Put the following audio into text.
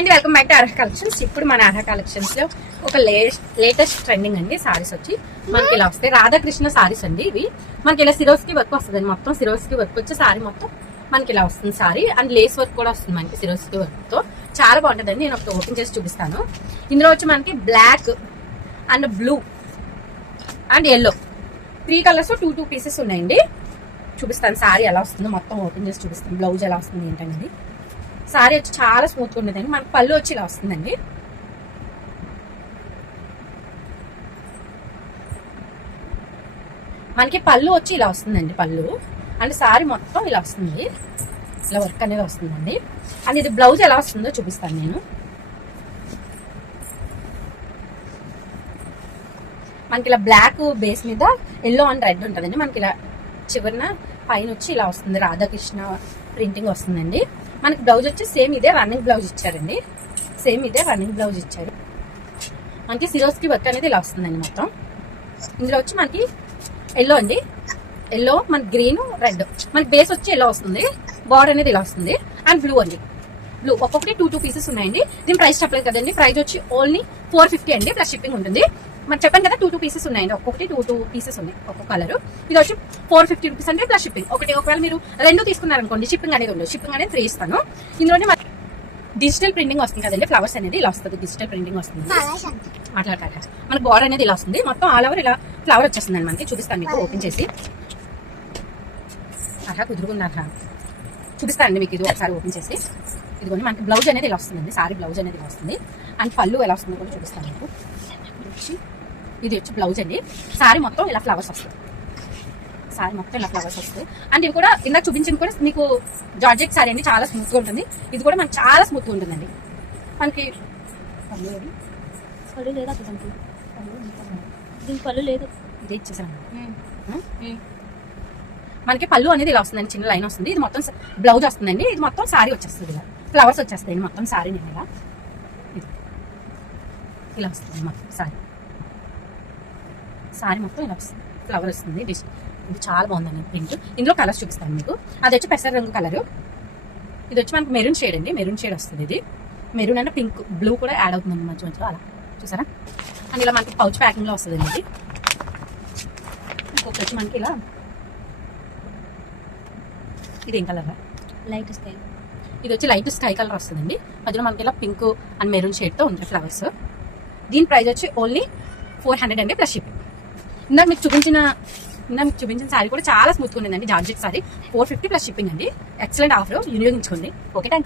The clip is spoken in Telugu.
అండి, వెల్కమ్ బ్యాక్ టు ఆర్హా కలెక్షన్స్. ఇప్పుడు మన ఆర్హా కలెక్షన్స్ లో ఒక లేటెస్ట్ ట్రెండింగ్ అండి సారీస్ వచ్చి మనకి ఇలా వస్తాయి. రాధాకృష్ణ సారీస్ అండి ఇవి. మనకి ఇలా సిరోస్కి వర్క్ వస్తుంది, మొత్తం సిరోస్కి వర్క్ వచ్చి సారీ మొత్తం మనకి ఇలా వస్తుంది సారీ. అండ్ లేస్ వర్క్ కూడా వస్తుంది మనకి సిరోస్కి వర్క్ తో. చాలా బాగుంటుందండి. నేను ఒకటి ఓపెన్ చేసి చూపిస్తాను. ఇందులో వచ్చి మనకి black and blue and yellow 3 colours 2 pieces ఉన్నాయండి. చూపిస్తాను సారీ ఎలా వస్తుందో మొత్తం ఓపెన్ చేసి చూపిస్తాను. బ్లౌజ్ ఎలా వస్తుంది ఏంటండి. సారీ వచ్చి చాలా స్మూత్ గా ఉండదండి. మనకి పళ్ళు వచ్చి ఇలా వస్తుందండి. మనకి పళ్ళు వచ్చి ఇలా వస్తుందండి. పళ్ళు అండ్ సారీ మొత్తం ఇలా వస్తుంది. ఇలా వర్క్ అనేది వస్తుందండి. అండ్ ఇది బ్లౌజ్ ఎలా వస్తుందో చూపిస్తాను నేను. మనకి ఇలా బ్లాక్ బేస్ మీద ఎల్లో అండ్ రెడ్ ఉంటుందండి. మనకి ఇలా చివరిన పైన వచ్చి ఇలా వస్తుంది. రాధాకృష్ణ ప్రింటింగ్ వస్తుందండి. మనకి బ్లౌజ్ వచ్చి సేమ్ ఇదే రన్నింగ్ బ్లౌజ్ ఇచ్చారండి. సేమ్ ఇదే రన్నింగ్ బ్లౌజ్ ఇచ్చారు. మనకి సిరోస్కి వర్క్ అనేది ఇలా వస్తుందండి మొత్తం. ఇందులో వచ్చి మనకి ఎల్లో అండి. ఎల్లో మనకి గ్రీన్ రెడ్ మనకి బేస్ వచ్చి ఎల్లో వస్తుంది. బార్డర్ అనేది ఇలా వస్తుంది. అండ్ బ్లూ అండి. బ్లూ ఒక్కొక్కటి 2 పీసెస్ ఉన్నాయండి. దీని ప్రైస్ చెప్పలేదు కదండి. ప్రైస్ వచ్చి ఓన్లీ 450 అండి. ప్లస్ షిప్పింగ్ ఉంటుంది. మనం చెప్పాను కదా 2 పీసెస్ ఉన్నాయండి. ఒక్కొక్కటి 2 పీసెస్ ఉన్నాయి ఒక్కొక్క కలర్. ఇది వచ్చి 450 రూపీస్ అంటే ప్లస్ షిప్పింగ్. ఒకవేళ మీరు 2 తీసుకున్నారనుకోండి షిప్పింగ్ అనేది ఉండదు. షిప్పింగ్ అనేది 3 ఇస్తాను. ఇందులోనే డిజిటల్ ప్రింటింగ్ వస్తుంది కదండి. ఫ్లవర్స్ అనేది ఇలా వస్తుంది. డిజిటల్ ప్రింటింగ్ వస్తుంది. మాట్లాడతారు మనకి బార్డర్ అనేది ఇలా వస్తుంది. మొత్తం ఆల్ ఓవర్ ఇలా ఫ్లవర్ వచ్చేస్తుంది మనకి. చూపిస్తాను మీకు ఓపెన్ చేసి. అలా కుదురుకున్నారా చూపిస్తానండి మీకు. ఇది ఒకసారి ఓపెన్ చేసి ఇదిగోండి మనకి బ్లౌజ్ అనేది ఇలా వస్తుందండి. సారీ బ్లౌజ్ అనేది ఇలా వస్తుంది. అండ్ పళ్ళు ఎలా వస్తుందో కూడా చూపిస్తాను మీకు. ఇది వచ్చి బ్లౌజ్ అండి. సారీ మొత్తం ఇలా ఫ్లవర్స్ వస్తాయి. సారీ మొత్తం ఇలా ఫ్లవర్స్ వస్తాయి. అండ్ ఇవి కూడా ఇందాక చూపించింది కూడా మీకు జార్జెట్ సారీ అండి. చాలా స్మూత్ గా ఉంటుంది. ఇది కూడా మనకి చాలా స్మూత్ గా ఉంటుందండి. మనకి పళ్ళు లేదా దీనికి పళ్ళు లేదు. ఇది ఇచ్చేసాను. మనకి పళ్ళు అనేది ఇలా వస్తుందండి. చిన్న లైన్ వస్తుంది. ఇది మొత్తం బ్లౌజ్ వస్తుందండి. ఇది మొత్తం సారీ వచ్చేస్తుంది. ఇలా ఫ్లవర్స్ వచ్చేస్తాయి మొత్తం సారీ నేను ఇలా వస్తుంది మొత్తం సారీ. సారీ మొత్తం ఇలా వస్తుంది. ఫ్లవర్ వస్తుంది. ఇది చాలా బాగుందండి ప్రింట్. ఇందులో కలర్స్ చూపిస్తాను మీకు. అది వచ్చి పెసర రంగు కలరు. ఇది వచ్చి మనకి మెరూన్ షేడ్ అండి. మెరూన్ షేడ్ వస్తుంది. ఇది మెరూన్ అంటే పింక్ బ్లూ కూడా యాడ్ అవుతుందండి మధ్య మధ్యలో అలా చూసారా. అండ్ ఇలా మనకి పౌచ్ ప్యాకింగ్ లో వస్తుంది అండి. ఇంకొకటి వచ్చి మనకి ఇలా ఇది ఏం కలర్ లైట్ స్కై. ఇది వచ్చి లైట్ స్కై కలర్ వస్తుందండి. మధ్యలో మనకి ఇలా పింక్ అండ్ మెరూన్ షేడ్ తో ఉంటాయి ఫ్లవర్స్. దీని ప్రైస్ వచ్చి ఓన్లీ 400 అండి ప్లస్ షిప్పింగ్. ఇందాక మీకు చూపించిన సారీ కూడా చాలా స్మూత్ గా ఉందండి. జార్జెట్ సారీ 450 ప్లస్ షిప్పింగ్ అండి. ఎక్సలెంట్ ఆఫర్ వినియోగించుకోండి. Okay thank you.